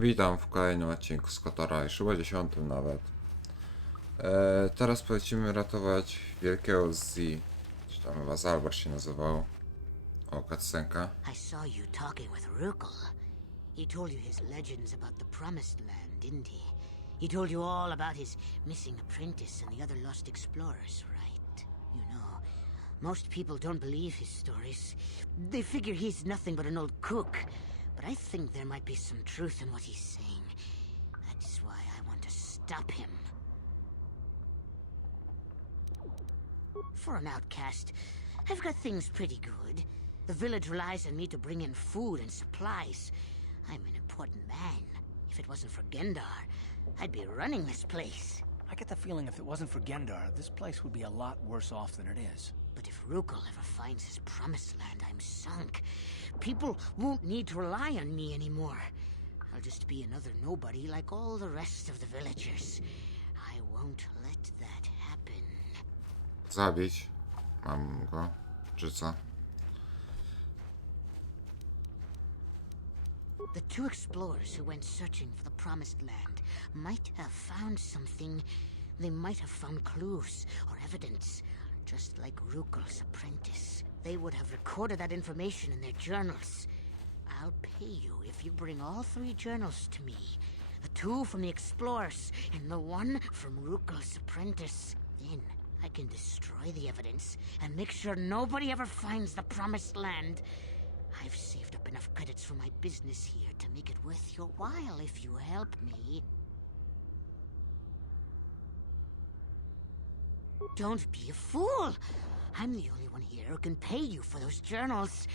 Witam w kolejnym odcinku z Kotora, już chyba 10 nawet. Teraz polecimy ratować wielkiego Z. Czy tam chyba Zalbar się nazywał. O, cutscenka. I saw you talking with Rukel. He told you his legends about the Promised Land, didn't he? He told you all about his missing apprentice and the other lost explorers, right? You know, most people don't believe his stories. They figure he's nothing but an old cook. But I think there might be some truth in what he's saying. That's why I want to stop him. For an outcast, I've got things pretty good. The village relies on me to bring in food and supplies. I'm an important man. If it wasn't for Gendar, I'd be running this place. I get the feeling if it wasn't for Gendar, this place would be a lot worse off than it is. But if Rukel ever finds his promised land, I'm sunk. People won't need to rely on me anymore. I'll just be another nobody like all the rest of the villagers. I won't let that happen. Zabić. Mam go. Czy co? The two explorers who went searching for the Promised Land might have found something. They might have found clues or evidence, just like Rukel's apprentice. They would have recorded that information in their journals. I'll pay you if you bring all three journals to me. The two from the explorers and the one from Rukel's apprentice. Then I can destroy the evidence and make sure nobody ever finds the Promised Land. I've saved up enough credits for my business here to make it worth your while if you help me. Don't be a fool! I'm the only one here who can pay you for those journals.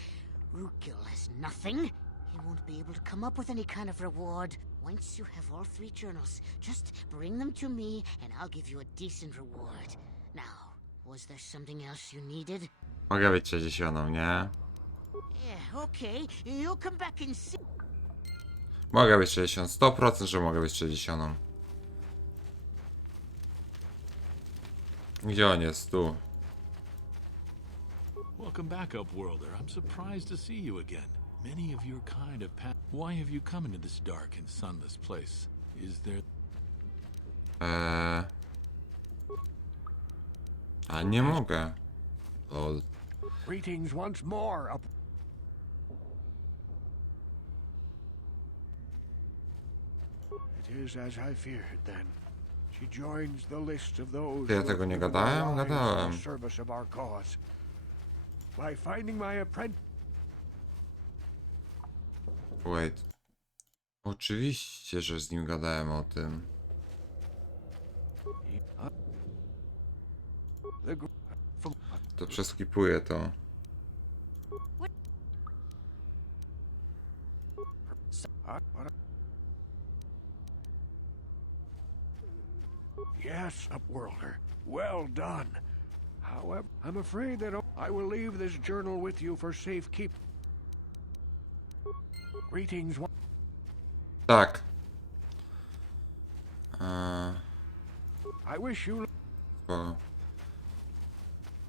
Rukel has nothing. He won't be able to come up with any kind of reward. Once you have all three journals, just bring them to me and I'll give you a decent reward. Now, was there something else you needed? Mogę być 60, nie? Yeah, okay. You'll come back and see. Mogę być 60. 100% że mogę być 60. Gdzie on jest? Tu. Welcome back, Upworlder. I'm surprised to see you again. Many of your kind have passed. Why have you come into this dark and sunless place? Is there... A nie mogę. Lol. Greetings once more. It is as I feared then. She joins the list of those Ja who tego have nie given gadałem? their lives in Gadałem. the service of our cause. By finding my apprentice. Wait. Oczywiście, że z nim gadałem o tym. To przeskipuję to. Yes, Upworlder. Well done. However, I'm afraid that I will leave this journal with you for safekeeping. Greetings. Tak. I wish you. Bo...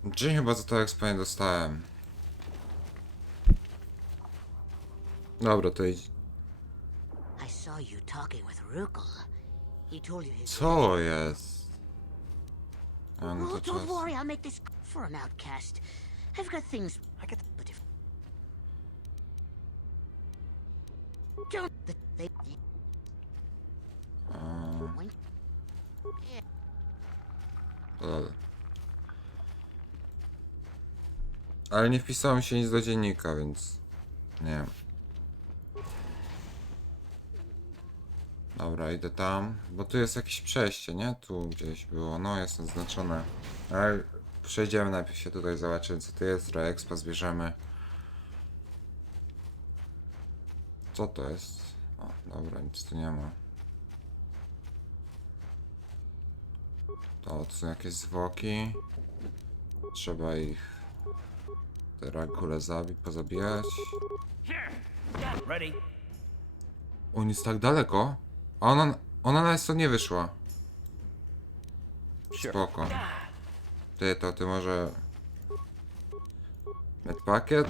Dzień chyba za to expa nie dostałem. Dobra, to idź. I saw you talking with Rukel. He told you his... Co jest? A, no Oh, to don't czas. worry, I'll make this for an outcast. I've got things I get, but if don't they Wait. Yeah. Lol. Ale nie wpisało mi się nic do dziennika, więc... Nie wiem. Dobra, idę tam. Bo tu jest jakieś przejście, nie? Tu gdzieś było. No, jest naznaczone. Ale przejdziemy najpierw się tutaj, zobaczymy co to jest. Trochę expa zbierzemy. Co to jest? O, dobra, nic tu nie ma. To są jakieś zwłoki. Trzeba ich... te ragule pozabijać. Ready? On jest tak daleko. A ona nawet stąd nie wyszła. Spoko. Ty może... Medpakiet?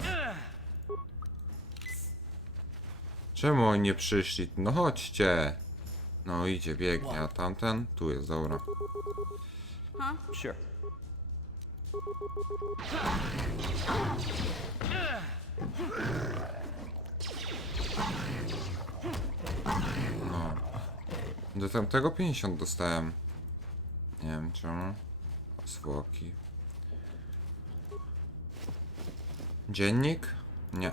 Czemu oni nie przyszli? No chodźcie. No idzie, biegnie, a tamten? Tu jest, dobra. Sure. No. Do tamtego 50 dostałem. Nie wiem czemu. Zwłoki. Dziennik? Nie.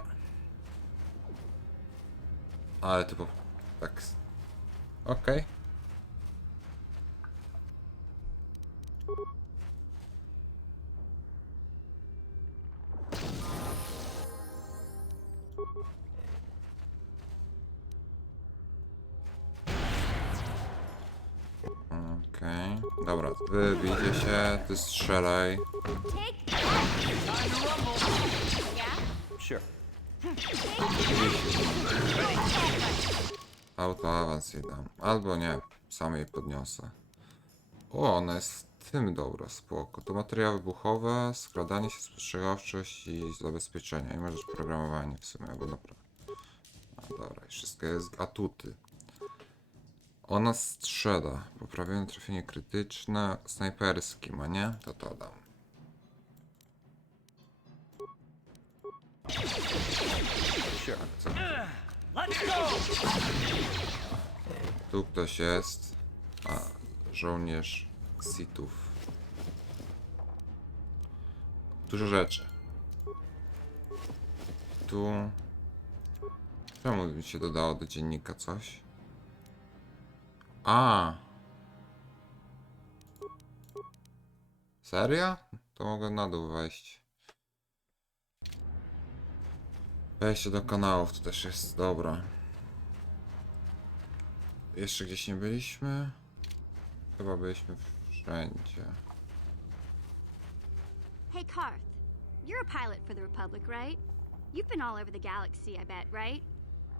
Ale to po... tak... Okej. Okej. Dobra, wy bijcie się, ty strzelaj. Sure. Auto awans jej dam. Albo nie, sam jej podniosę. O, ona jest tym dobra, spoko. To materiały wybuchowe, skradanie się, spostrzegawczość i zabezpieczenia. I możesz programowanie w sumie, bo dobra. A dobra, i wszystko jest atuty. Ona strzela. Poprawione trafienie krytyczne, snajperski ma, nie? To dam. Tu ktoś jest. A, żołnierz Sithów. Dużo rzeczy. Tu... Czemu mi się dodało do dziennika coś? A. Serio? To mogę na dół wejść. Wejście do kanałów to też jest dobra. Jeszcze gdzieś nie byliśmy? Chyba byliśmy wszędzie. Hey, Karth. You're a pilot for the Republic, right? You've been all over the galaxy, I bet, right?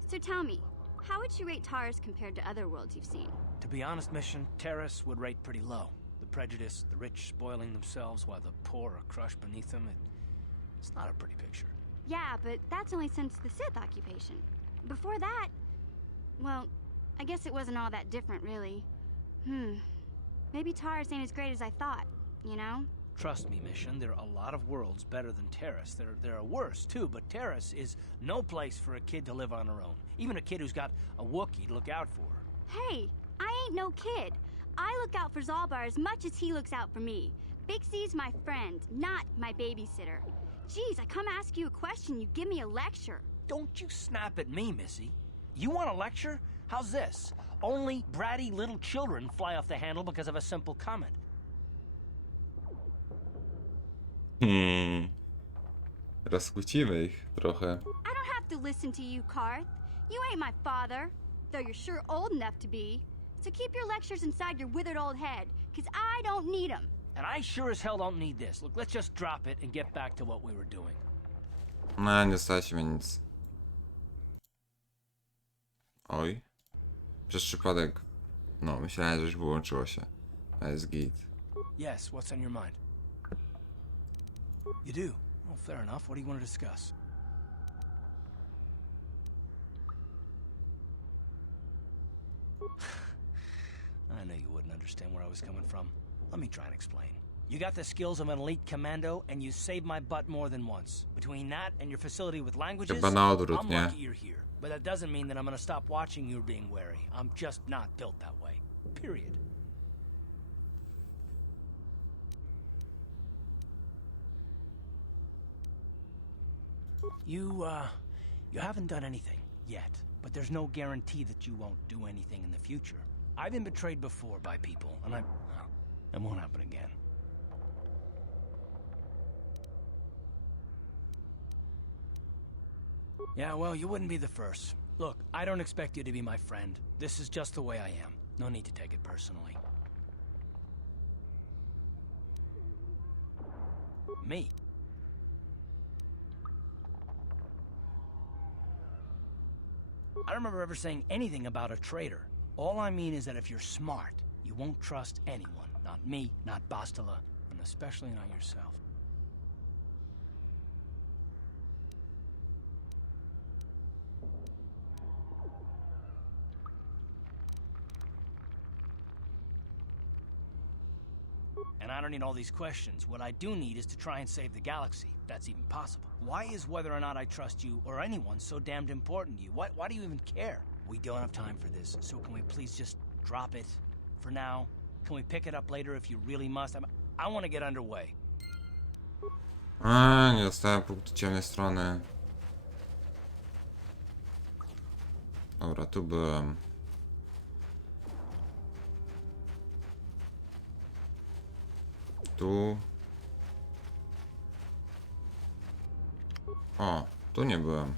So tell me, how would you rate Taurus compared to other worlds you've seen? To be honest, Mission, Terrace would rate pretty low. The prejudice, the rich spoiling themselves while the poor are crushed beneath them, it's not a pretty picture. Yeah, but that's only since the Sith occupation. Before that, well, I guess it wasn't all that different, really. Maybe Taurus ain't as great as I thought, you know? Trust me, Mission, there are a lot of worlds better than Terrace. There are worse, too, but Terrace is no place for a kid to live on her own. Even a kid who's got a Wookiee to look out for. Hey, I ain't no kid. I look out for Zalbar as much as he looks out for me. Big C's my friend, not my babysitter. Geez, I come ask you a question, you give me a lecture. Don't you snap at me, Missy. You want a lecture? How's this? Only bratty little children fly off the handle because of a simple comment. Rozkłócimy ich trochę. I don't have to listen to you, Karth. You ain't my father, though you're sure old enough to be. So keep your lectures inside your withered old head, because I don't need them. And I sure as hell don't need this. Look, let's just drop it and get back to what we were doing. No, nie staliśmy nic. Oj. Przez przypadek. No, myślałem, że już wyłączyło się. A jest git. Yes, what's on your mind? You do? Well, fair enough. What do you want to discuss? I knew you wouldn't understand where I was coming from. Let me try and explain. You got the skills of an elite commando, and you saved my butt more than once. Between that and your facility with languages, Chyba na odwrót, I'm nie? lucky you're here. But that doesn't mean that I'm gonna stop watching you being wary. I'm just not built that way. Period. You haven't done anything yet, but there's no guarantee that you won't do anything in the future. I've been betrayed before by people, and it won't happen again. Yeah, well, you wouldn't be the first. Look, I don't expect you to be my friend. This is just the way I am. No need to take it personally. Me? I don't remember ever saying anything about a traitor. All I mean is that if you're smart, you won't trust anyone. Not me, not Bastila, and especially not yourself. And I don't need all these questions. What I do need is to try and save the galaxy, if that's even possible. Why is whether or not I trust you or anyone so damned important to you? Why do you even care? We don't have time for this, so can we please just drop it for now? Can we pick it up later if you really must? I want to get underway. A, nie dostałem punktu ciemnej strony. Dobra, tu byłem. Tu. O, tu nie byłem.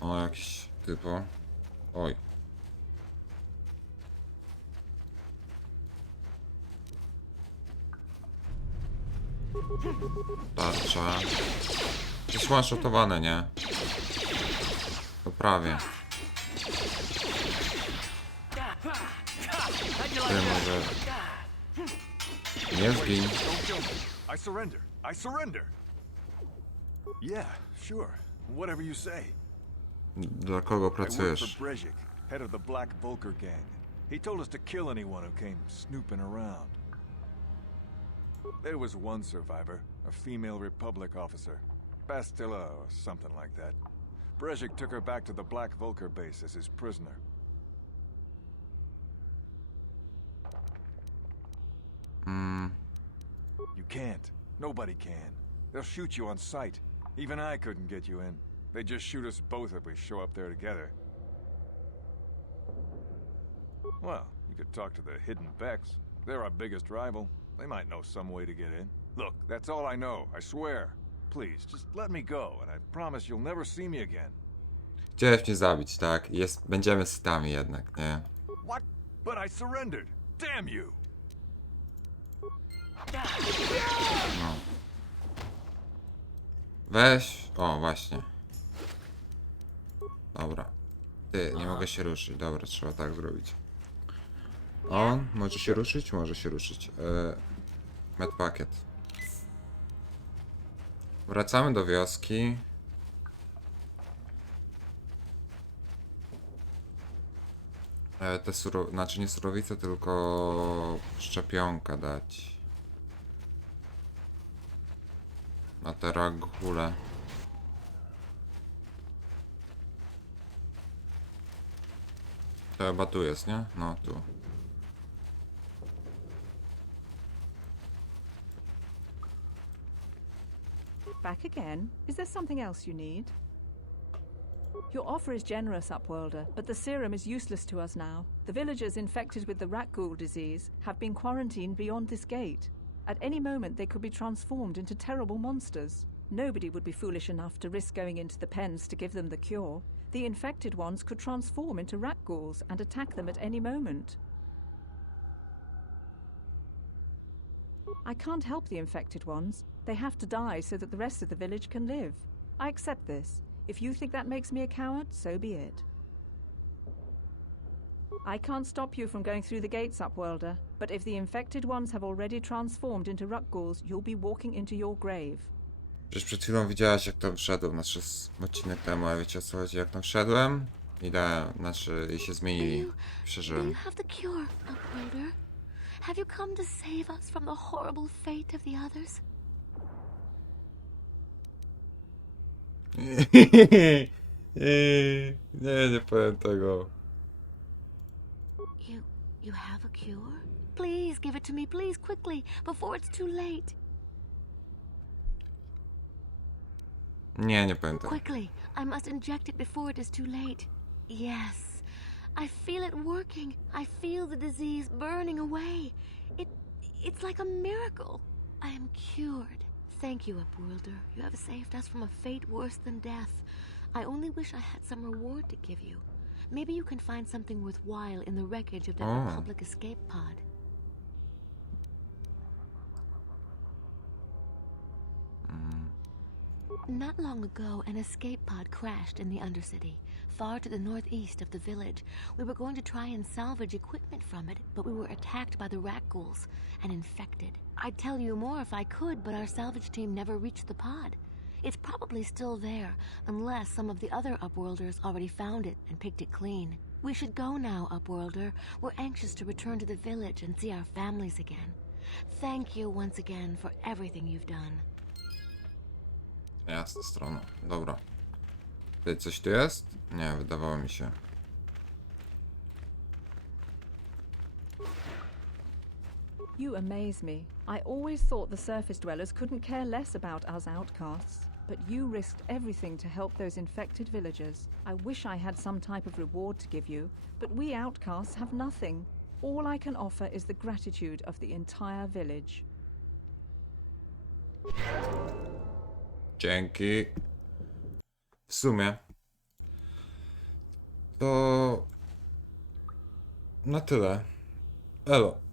O, jakiś typo. Oj. Tarcza. Jest one-shotowane, nie? To prawie. Ty może... Nie zgiń. Don't kill me. I surrender. I surrender. Yeah, sure. Whatever you say. Dla kogo I work pracujesz? for Brejik, head of the Black Vulcar gang. He told us to kill anyone who came snooping around. There was one survivor, a female Republic officer. Bastilla or something like that. Brejik took her back to the Black Vulcar base as his prisoner. You can't. Nobody can. They'll shoot you on sight. Even I couldn't get you in. They just shoot us both if we show up there together. Well, you could talk to the Hidden Becks. They're our biggest rival. They might know some way to get in. Look, that's all I know, I swear. Please, just let me go, and I promise you'll never see me again. Chciałeś mnie zabić, tak? Będziemy sytami jednak, nie? What? But I surrendered! Damn you! No. Weź... O, właśnie. Dobra. Ty, nie mogę się ruszyć. Dobra, trzeba tak zrobić. On może się ruszyć? Może się ruszyć. Medpacket. Wracamy do wioski. Te znaczy nie surowice, tylko szczepionka dać. Na te ragule. To chyba tu jest, nie? No, tu. Back again? Is there something else you need? Your offer is generous, Upworlder, but the serum is useless to us now. The villagers infected with the rat ghoul disease have been quarantined beyond this gate. At any moment they could be transformed into terrible monsters. Nobody would be foolish enough to risk going into the pens to give them the cure. The infected ones could transform into rat ghouls and attack them at any moment. I can't help the infected ones. They have to die so that the rest of the village can live. I accept this. If you think that makes me a coward, so be it. I can't stop you from going through the gates, Upworlder, but if the infected ones have already transformed into Rutghouls, you'll be walking into your grave. Przecież przed chwilą widziałaś, jak tam wszedłem, znaczy odcinek temu, a wiecie o co chodzi, jak tam wszedłem i się zmienili. Przeżyłem. Do you have the cure, Upworlder? Have you come to save us from the horrible fate of the others? Nie powiem tego. You have a cure? Please give it to me, please, quickly, before it's too late. Nie powiem tego. Quickly, I must inject it before it is too late. Yes, I feel it working. I feel the disease burning away. It's like a miracle. I am cured. Thank you, Upworlder. You have saved us from a fate worse than death. I only wish I had some reward to give you. Maybe you can find something worthwhile in the wreckage of that Republic escape pod. Not long ago, an escape pod crashed in the Undercity, far to the northeast of the village. We were going to try and salvage equipment from it, but we were attacked by the rat ghouls and infected. I'd tell you more if I could, but our salvage team never reached the pod. It's probably still there, unless some of the other Upworlders already found it and picked it clean. We should go now, Upworlder. We're anxious to return to the village and see our families again. Thank you once again for everything you've done. Jasna strona. Dobra. Tutaj coś tu jest? Nie, wydawało mi się. You amaze me. I always thought the surface dwellers couldn't care less about us outcasts, but you risked everything to help those infected villagers. I wish I had some type of reward to give you, but we outcasts have nothing. All I can offer is the gratitude of the entire village. Dzięki. W sumie to na tyle. Elo.